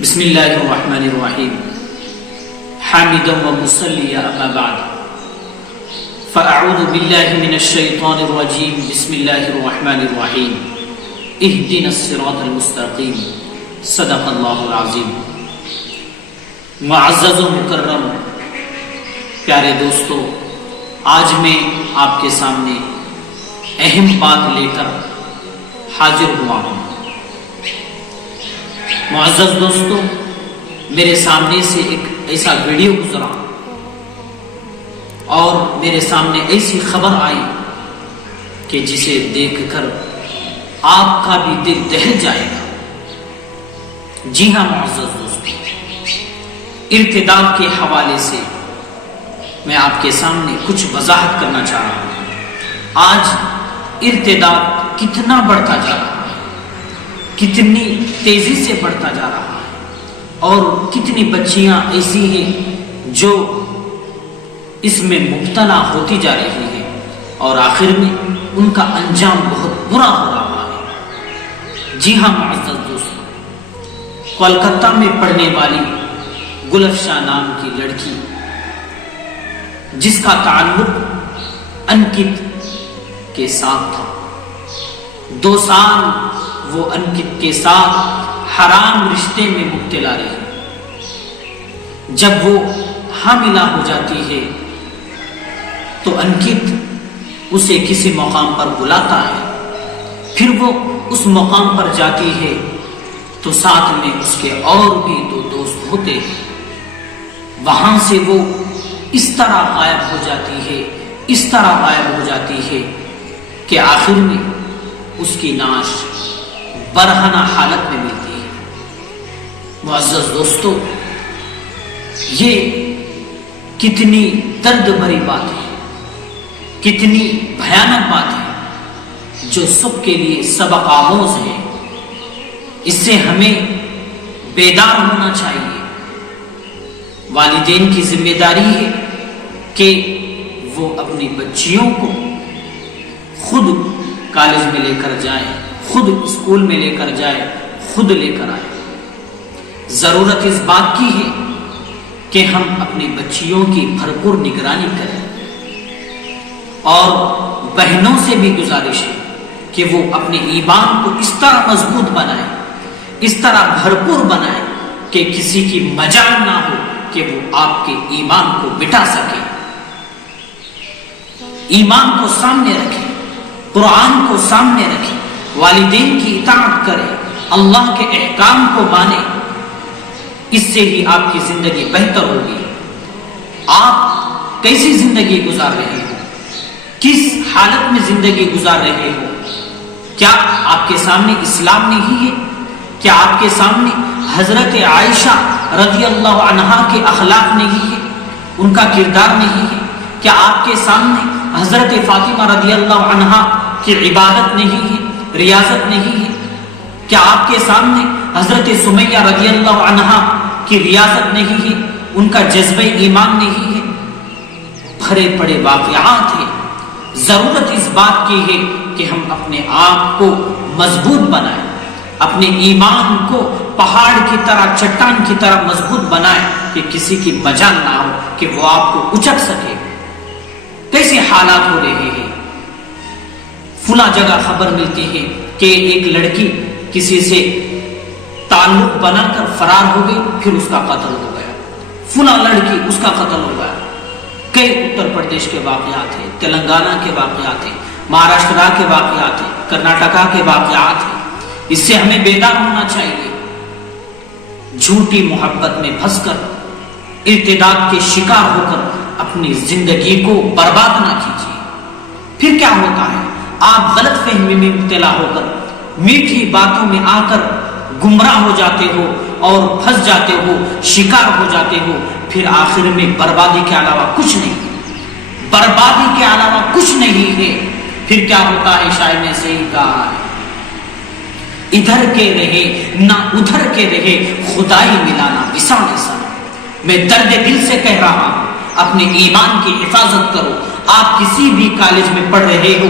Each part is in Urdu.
بسم اللہ الرحمن الرحیم حامدا ومصلیا اما بعد فاعوذ باللہ من الشیطان الرجیم بسم اللہ الرحمن الرحیم اہدنا الصراط المستقیم صدق اللہ العظیم۔ معزز و مکرم پیارے دوستو، آج میں آپ کے سامنے اہم بات لے کر حاضر ہوا ہوں۔ معزز دوستو، میرے سامنے سے ایک ایسا ویڈیو گزرا اور میرے سامنے ایسی خبر آئی کہ جسے دیکھ کر آپ کا بھی دل دہل جائے گا۔ جی ہاں معزز دوستو، ارتداد کے حوالے سے میں آپ کے سامنے کچھ وضاحت کرنا چاہ رہا ہوں۔ آج ارتداد کتنا بڑھتا جا رہا ہے، کتنی تیزی سے بڑھتا جا رہا ہے، اور کتنی بچیاں ایسی ہیں جو اس میں مبتلا ہوتی جا رہی ہیں اور آخر میں ان کا انجام بہت برا ہو رہا ہے۔ جی ہاں معزز دوستو، کولکتہ میں پڑھنے والی گلفشا نام کی لڑکی، جس کا تعلق انکت کے ساتھ تھا، 2 سال وہ انکت کے ساتھ حرام رشتے میں مبتلا رہی۔ جب وہ حاملہ ہو جاتی ہے تو انکت اسے کسی مقام پر بلاتا ہے، پھر وہ اس مقام پر جاتی ہے تو ساتھ میں اس کے اور بھی 2 دوست ہوتے ہیں۔ وہاں سے وہ اس طرح غائب ہو جاتی ہے، اس طرح غائب ہو جاتی ہے کہ آخر میں اس کی نعش برہنہ حالت میں ملتی ہے۔ معزز دوستو، یہ کتنی درد بھری بات ہے، کتنی بھیانک بات ہے، جو سب کے لیے سبق آموز ہے۔ اس سے ہمیں بیدار ہونا چاہیے۔ والدین کی ذمہ داری ہے کہ وہ اپنی بچیوں کو خود کالج میں لے کر جائیں، خود اسکول میں لے کر جائے، خود لے کر آئے۔ ضرورت اس بات کی ہے کہ ہم اپنی بچیوں کی بھرپور نگرانی کریں، اور بہنوں سے بھی گزارش ہے کہ وہ اپنے ایمان کو اس طرح مضبوط بنائیں، اس طرح بھرپور بنائیں کہ کسی کی مجال نہ ہو کہ وہ آپ کے ایمان کو مٹا سکے۔ ایمان کو سامنے رکھیں، قرآن کو سامنے رکھیں، والدین کی اطاعت کریں، اللہ کے احکام کو مانیں۔ اس سے ہی آپ کی زندگی بہتر ہوگی۔ آپ کیسی زندگی گزار رہے ہو، کس حالت میں زندگی گزار رہے ہو؟ کیا آپ کے سامنے اسلام نہیں ہے؟ کیا آپ کے سامنے حضرت عائشہ رضی اللہ عنہا کے اخلاق نہیں ہے، ان کا کردار نہیں ہے؟ کیا آپ کے سامنے حضرت فاطمہ رضی اللہ عنہا کی عبادت نہیں ہے، ریاضت نہیں ہے؟ کیا آپ کے سامنے حضرت سمیہ رضی اللہ عنہا کی ریاضت نہیں ہے، ان کا جذبہ ایمان نہیں ہے؟ بھرے پڑے واقعات ہیں۔ ضرورت اس بات کی ہے کہ ہم اپنے آپ کو مضبوط بنائیں، اپنے ایمان کو پہاڑ کی طرح، چٹان کی طرح مضبوط بنائیں کہ کسی کی مجال نہ ہو کہ وہ آپ کو اچک سکے۔ کیسے حالات ہو رہے ہیں؟ فلاں جگہ خبر ملتی ہے کہ ایک لڑکی کسی سے تعلق بنا کر فرار ہو گئی، پھر اس کا قتل ہو گیا۔ فلاں لڑکی، اس کا قتل ہو گیا۔ کئی اتر پردیش کے واقعات ہیں، تلنگانہ کے واقعات ہیں، مہاراشٹر کے واقعات ہیں، کرناٹکا کے واقعات ہیں۔ اس سے ہمیں بیدار ہونا چاہیے۔ جھوٹی محبت میں پھنس کر، ارتداد کے شکار ہو کر اپنی زندگی کو برباد نہ کیجیے۔ پھر کیا ہوتا ہے؟ آپ غلط فہمی میں مبتلا ہو کر، میٹھی باتوں میں آ کر گمراہ ہو جاتے ہو اور پھنس جاتے ہو، شکار ہو جاتے ہو۔ پھر آخر میں بربادی کے علاوہ کچھ نہیں، بربادی کے علاوہ کچھ نہیں ہے۔ پھر کیا ہوتا ہے؟ شاعر نے صحیح کہا ہے، ادھر کے رہے نہ ادھر کے رہے، خدائی ملانا وصال سر۔ میں درد دل سے کہہ رہا ہوں، اپنے ایمان کی حفاظت کرو۔ آپ کسی بھی کالج میں پڑھ رہے ہو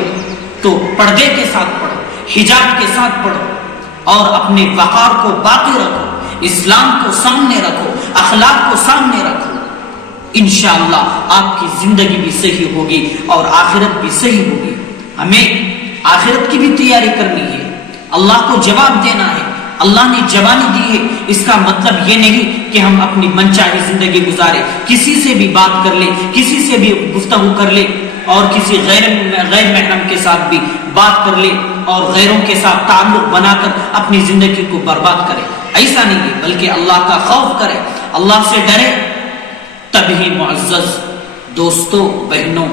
تو پردے کے ساتھ پڑھو، حجاب کے ساتھ پڑھو، اور اپنے وقار کو باقی رکھو۔ اسلام کو سامنے رکھو، اخلاق کو سامنے رکھو، انشاءاللہ آپ کی زندگی بھی صحیح ہوگی اور آخرت بھی صحیح ہوگی۔ ہمیں آخرت کی بھی تیاری کرنی ہے، اللہ کو جواب دینا ہے۔ اللہ نے جوانی دی ہے، اس کا مطلب یہ نہیں کہ ہم اپنی منچاہی زندگی گزارے، کسی سے بھی بات کر لے، کسی سے بھی گفتگو کر لے اور کسی غیر محرم کے ساتھ بھی بات کر لے اور غیروں کے ساتھ تعلق بنا کر اپنی زندگی کو برباد کرے۔ ایسا نہیں ہے، بلکہ اللہ کا خوف کرے، اللہ سے ڈرے، تبھی معزز دوستوں بہنوں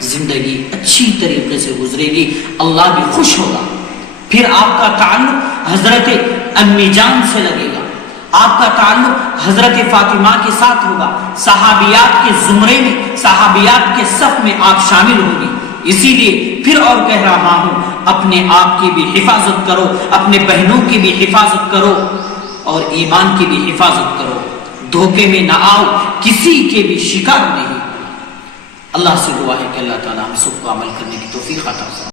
زندگی اچھی طریقے سے گزرے گی، اللہ بھی خوش ہوگا۔ پھر آپ کا تعلق حضرت امی جان سے لگے گا، آپ کا تعلق حضرت فاطمہ کے ساتھ ہوگا، صحابیات کے زمرے میں، صحابیات کے صف میں آپ شامل ہوں گی۔ اسی لیے پھر اور کہہ رہا ہوں، اپنے آپ کی بھی حفاظت کرو، اپنے بہنوں کی بھی حفاظت کرو اور ایمان کی بھی حفاظت کرو، دھوکے میں نہ آؤ، کسی کے بھی شکار نہیں۔ اللہ سے دعا ہے کہ اللہ تعالیٰ ہم سب کو عمل کرنے کی توفیق عطا فرمائے۔